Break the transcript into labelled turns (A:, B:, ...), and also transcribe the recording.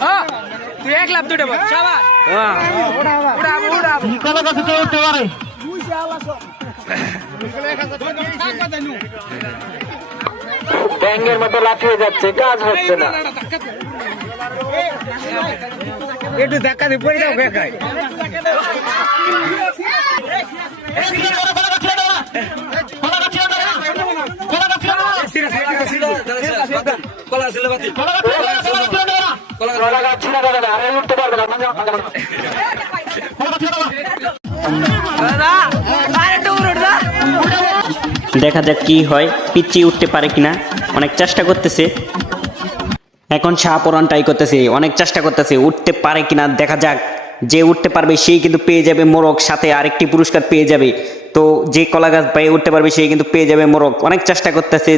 A: হ্যাঁ তুই এক লাভ দুটো বল
B: কেউ উঠতে পারে ব্যাঙ্গের মতো লাফিয়ে যাচ্ছে কাজ হচ্ছে না
A: একটু ধাক্কা দিয়ে পড়ে যাও বেকায়
B: কলা মাঝে। কলা।
C: দেখা যাক কি হয় পিচ্ছি উঠতে পারে কিনা। অনেক চেষ্টা করতেছে। এখন শাহপরান করতেছে, অনেক চেষ্টা করতেছে, উঠতে পারে কিনা, দেখা যাক। যে উঠতে পারবে সেই কিন্তু পেয়ে যাবে মোরগ, সাথে আরেকটি পুরস্কার পেয়ে যাবে। তো যে কলা গাছ পায়ে উঠতে পারবে সেই কিন্তু পেয়ে যাবে মোরগ। অনেক চেষ্টা করতেছে